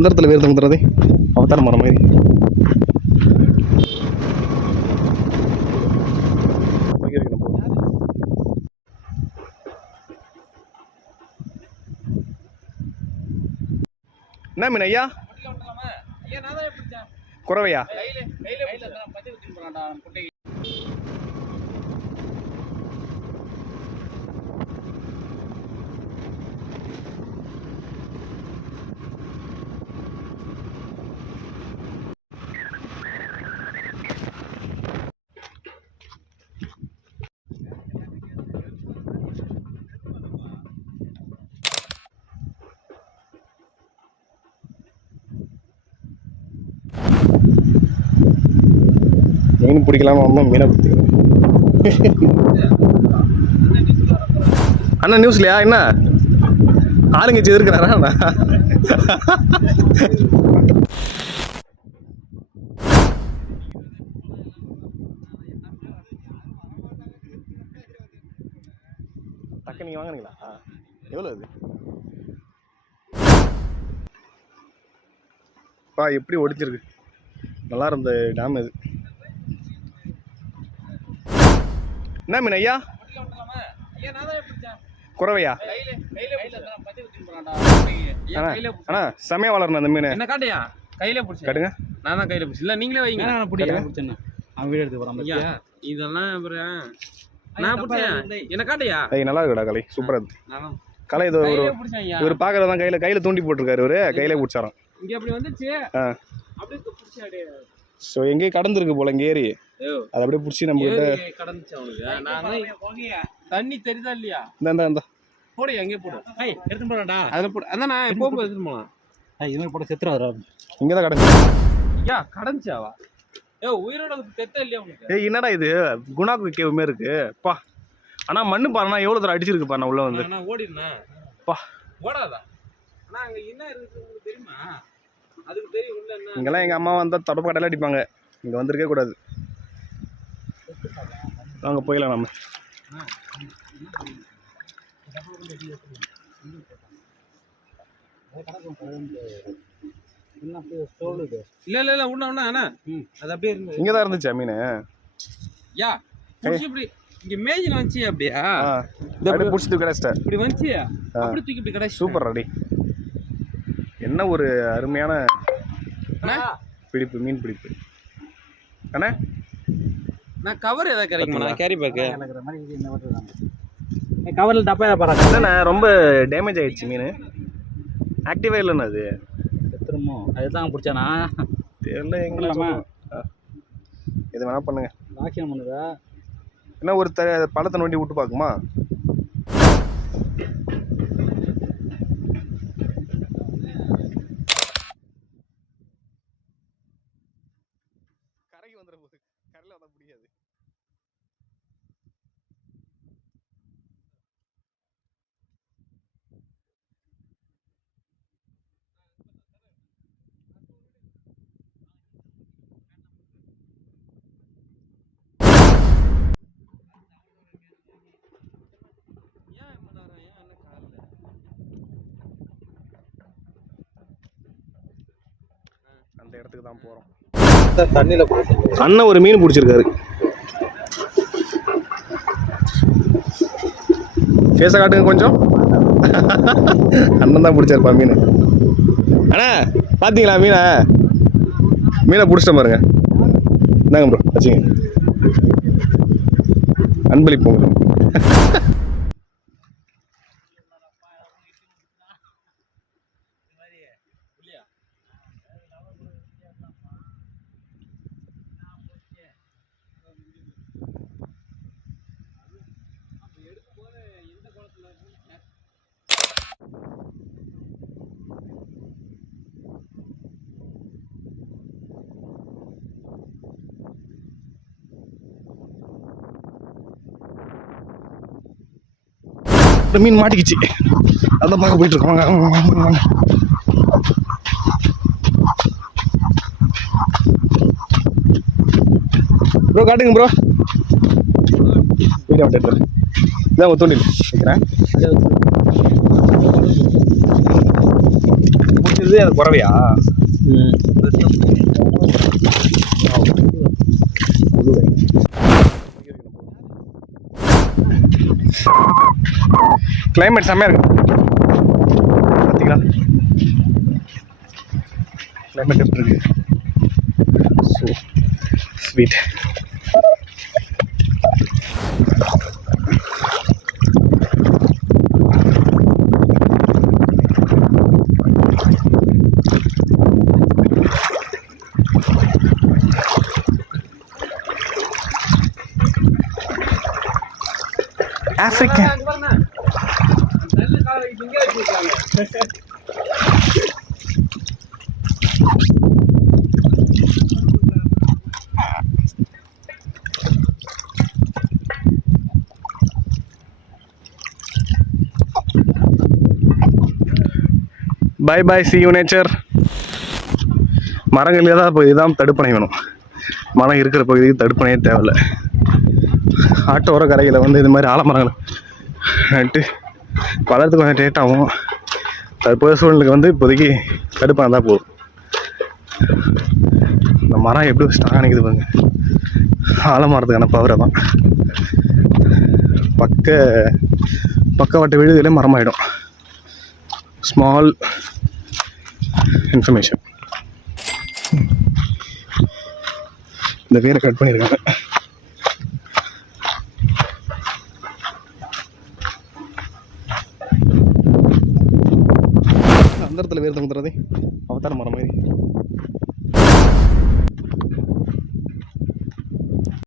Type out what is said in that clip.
அந்த இடத்துல வேறு தங்குறது அவதார மரம் மாதிரி. என்ன மீன் ஐயா? குறவையா? மீன் பிடிக்கலாம்னு வந்தோம் மீனை பிடிச்சிக்கிறோம் அண்ணா நியூஸ்லையா என்ன? ஆளுங்கச்சி இருக்கிறாரா அண்ணா? டக்கு நீங்கள் வாங்குனீங்களா? எவ்வளோ அது? பா எப்படி ஒடிச்சிருக்கு? நல்லா இருந்த டேம் இது என்ன மீன் ஐயா? குறவையா? அண்ணா அண்ணா செமையா வளரணும் அந்த மீன். என்ன காட்டியா கையில பிடிச்ச கட்டுங்க. நான் தான் கையில பிடிச்ச இல்ல நீங்களே வைங்க நான் பிடிக்கிறேன் அவன் வீடு எடுத்து போறான் ஐயா இதெல்லாம் அப்புறம் நான் பிடிச்சேன். என்ன காட்டியா? ஐய் நல்லா இருக்குடா கலை சூப்பரா இருக்கு. கலை இது ஒரு பிடிச்சேன் இவர் பார்க்கறதான் கையில கையில தூண்டி போட்டிருக்காரு இவரு. கையில பிடிச்சாராம். இங்க அப்படி வந்துச்சு. அப்படியே பிடிச்சா அப்படியே. ஸோ எங்கேயும் கடந்திருக்கு போல இங்க ஏறி. ஐயோ. அதை அப்படியே பிடிச்சி நம்ம கிட்ட கடந்துச்சு அவனுக்கு. தண்ணி தெரியுதா இல்லையா? இந்த இந்த இந்த. போடு எங்கே போடு. ஏய் எடுத்து போறான்டா அதில் போடு. அதான் நான் போகும்போது எடுத்துட்டு போலாம். ஏய் இது மாதிரி போட செத்துறாதடா. இங்கே தான் கடந்து. ஐயா கடந்துச்சாவா ஏ உயிரோட தெத்த இல்லையா உனக்கு ஏய் என்னடா இது? குணாக்கு கேவ் மாரி இருக்கு. பா. ஆனா மண்ணு பாருண்ணா எவ்வளோ தூரம் அடிச்சிருக்கு பாருண்ணா உள்ள வந்து. நான் ஓடிடுனேன் பா. ஓடாதா? ஆனா அங்க என்ன இருக்குது உங்களுக்கு தெரியுமா? இங்கெல்லாம் எங்க அம்மா வந்தா தொடப்பு கடையில அடிப்பாங்க. இங்க வந்திருக்கே கூடாது. வாங்க போயிடலாம் நம்ம. இல்ல இல்ல இல்ல உண்ணா உண்ணா அண்ணா. அது அப்படியே இருந்தது இங்கே தான் இருந்துச்சா மீன்? யா புடிச்சு இப்படி இங்க மேஜில் வந்துச்சு அப்படியா? ஆ. அப்படியே பிடிச்சிட்டு கிடைச்சிட்டேன் இப்படி வந்துச்சு அப்படி தூக்கி இப்படி சூப்பர் ரெடி என்ன ஒரு அருமையான அண்ணா. பிடிப்பு மீன் பிடிப்பு. அண்ணா. நான் கவர் ஏதாவது கிடைக்குமா? நான் கேரி பேக்கு கவரில் டப்பா ஏதாவது பாருங்க என்னண்ணா ரொம்ப டேமேஜ் ஆயிடுச்சு மீன். ஆக்டிவே இல்லைண்ணா அது. செத்துருமோ அதுதான் பிடிச்சானா? தெரியல எங்களை பண்ணலாமா? எது வேணா பண்ணுங்க. ஆக்ஷன் பண்ணுதா? என்ன ஒரு த பழத்தை நோண்டி விட்டு பார்க்குமா? இடத்துக்கு தான் போகிறோம் தண்ணியில் அண்ணன் ஒரு மீன் பிடிச்சிருக்காரு. கேச காட்டுங்க கொஞ்சம். அண்ணன் தான் பிடிச்சாருப்பா மீன். அண்ணா பார்த்தீங்களா மீனை? மீனை பிடிச்சிட்ட பாருங்க. இந்தாங்க ப்ரோ வச்சுங்க. அன்பளிப்போங்க இந்த மீன் மாட்டிக்கிச்சு. அதான் பார்க்க போயிட்டு இருக்கோம் வாங்க. ப்ரோ காட்டுங்க ப்ரோ. வீடியோ அப்டேட் இதான் தூண்டில். வைக்கிறேன். பிடிச்சது அது குறவையா? கிளைமேட் செம்மையாக இருக்கு. பார்த்தீங்களா கிளைமேட் எப்படி இருக்கு? So sweet African bye bye see you nature மரங்கள் இல்லாத பகுதி தான் தடுப்பணை வேணும். மரம் இருக்கிற பகுதிக்கு தடுப்பணையே தேவையில்ல. ஆட்டோர கரையில் வந்து இது மாதிரி ஆலமரங்கள் நட்டு வளர்றதுக்கு கொஞ்சம் லேட் ஆகும். தற்போதைய சூழ்நிலைக்கு வந்து இப்போதைக்கு தடுப்பாக இருந்தால் போதும். இந்த மரம் எப்படி ஸ்ட்ராங்காக நிற்குது பாருங்க. ஆலமரத்துக்கான பவரை தான் பக்க பக்கவாட்டு விழுதிலே மரமாயிடும். ஸ்மால் இன்ஃபர்மேஷன் இந்த பேரை கட் பண்ணியிருக்காங்க அந்த இடத்துல வேறு தங்குறதே அவதார மரம் மாதிரி